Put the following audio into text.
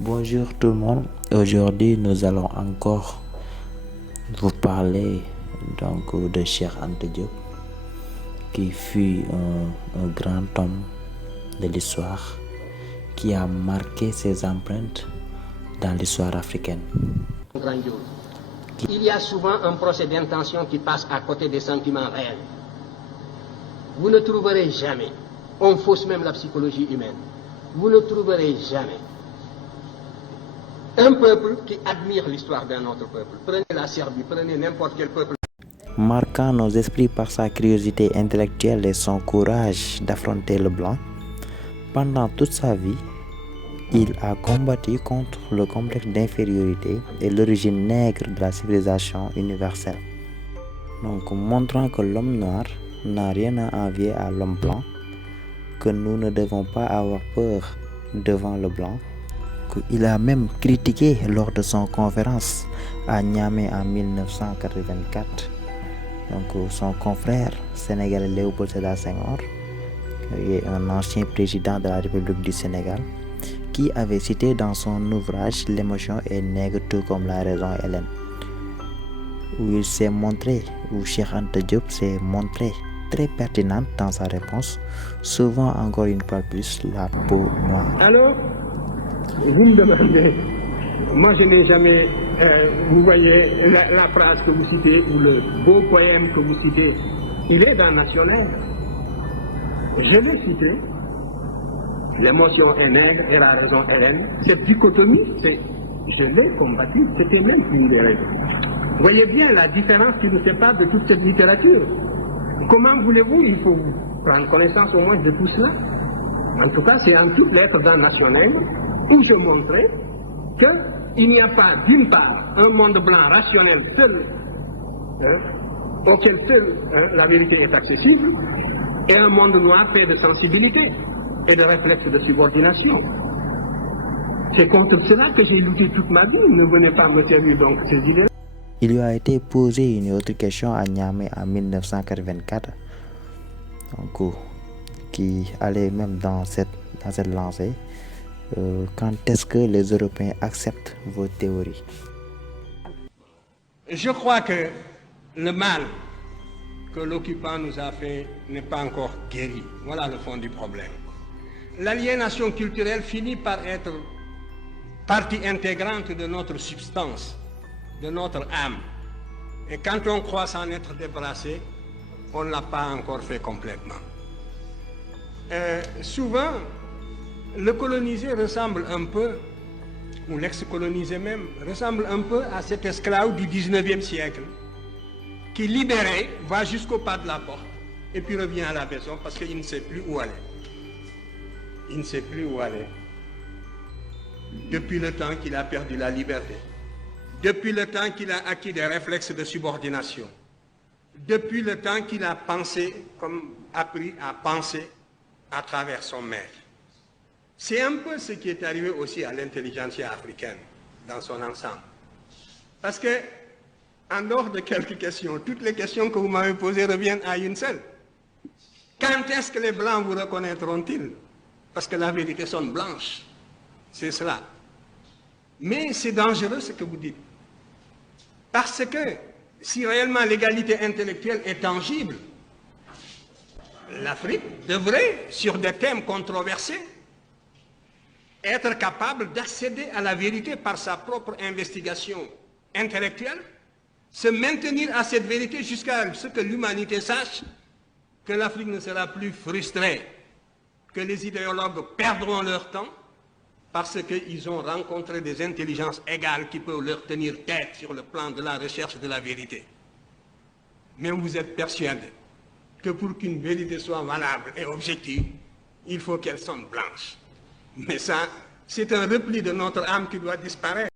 Bonjour tout le monde. Aujourd'hui, nous allons encore vous parler de Cheikh Anta Diop, qui fut un grand homme de l'histoire, qui a marqué ses empreintes dans l'histoire africaine. Grandiose. Il y a souvent un procès d'intention qui passe à côté des sentiments réels. Vous ne trouverez jamais, on fausse même la psychologie humaine, vous ne trouverez jamais un peuple qui admire l'histoire d'un autre peuple. Prenez la Serbie, prenez n'importe quel peuple. Marquant nos esprits par sa curiosité intellectuelle et son courage d'affronter le blanc, pendant toute sa vie, il a combattu contre le complexe d'infériorité et l'origine nègre de la civilisation universelle. Donc, montrant que l'homme noir n'a rien à envier à l'homme blanc, que nous ne devons pas avoir peur devant le blanc, qu'il a même critiqué lors de son conférence à Niamey en 1984. Donc, son confrère sénégalais Léopold Sédar Senghor, qui est un ancien président de la République du Sénégal, qui avait cité dans son ouvrage L'émotion est nègre tout comme la raison hellène, où il s'est montré, où Cheikh Anta Diop s'est montré très pertinente dans sa réponse, souvent encore une fois plus la peau noire. Alors, vous me demandez, moi je n'ai jamais, vous voyez la phrase que vous citez, ou le beau poème que vous citez, il est dans National. Je l'ai cité, l'émotion est nègre et la raison hellène. Cette dichotomie, je l'ai combattue, c'était même une des raisons. Vous voyez bien la différence qui nous sépare de toute cette littérature. Comment voulez-vous, il faut prendre connaissance au moins de tout cela. En tout cas, c'est en toutes lettres dans National où je montrais qu'il n'y a pas, d'une part, un monde blanc rationnel seul, auquel seul la vérité est accessible, et un monde noir fait de sensibilité et de réflexes de subordination. C'est contre cela que j'ai lutté toute ma vie. Ne venez pas me servir donc ces idées. Il lui a été posé une autre question à Niamey en 1984, donc, qui allait même dans cette lancée. Quand est-ce que les Européens acceptent vos théories? Je crois que le mal que l'occupant nous a fait n'est pas encore guéri. Voilà le fond du problème. L'aliénation culturelle finit par être partie intégrante de notre substance, de notre âme. Et quand on croit s'en être débarrassé, on ne l'a pas encore fait complètement. Souvent, le colonisé ressemble un peu, ou l'ex-colonisé même, ressemble un peu à cet esclave du 19e siècle, qui libéré va jusqu'au pas de la porte, et puis revient à la maison parce qu'il ne sait plus où aller. Il ne sait plus où aller. Depuis le temps qu'il a perdu la liberté, depuis le temps qu'il a acquis des réflexes de subordination, depuis le temps qu'il a pensé, comme appris à penser à travers son maître. C'est un peu ce qui est arrivé aussi à l'intelligentsia africaine dans son ensemble. Parce que, en dehors de quelques questions, toutes les questions que vous m'avez posées reviennent à une seule. Quand est-ce que les Blancs vous reconnaîtront-ils? Parce que la vérité sonne blanche. C'est cela. Mais c'est dangereux ce que vous dites. Parce que si réellement l'égalité intellectuelle est tangible, l'Afrique devrait, sur des thèmes controversés, être capable d'accéder à la vérité par sa propre investigation intellectuelle, se maintenir à cette vérité jusqu'à ce que l'humanité sache que l'Afrique ne sera plus frustrée, que les idéologues perdront leur temps parce qu'ils ont rencontré des intelligences égales qui peuvent leur tenir tête sur le plan de la recherche de la vérité. Mais vous êtes persuadé que pour qu'une vérité soit valable et objective, il faut qu'elle sonne blanche. Mais ça, c'est un repli de notre âme qui doit disparaître.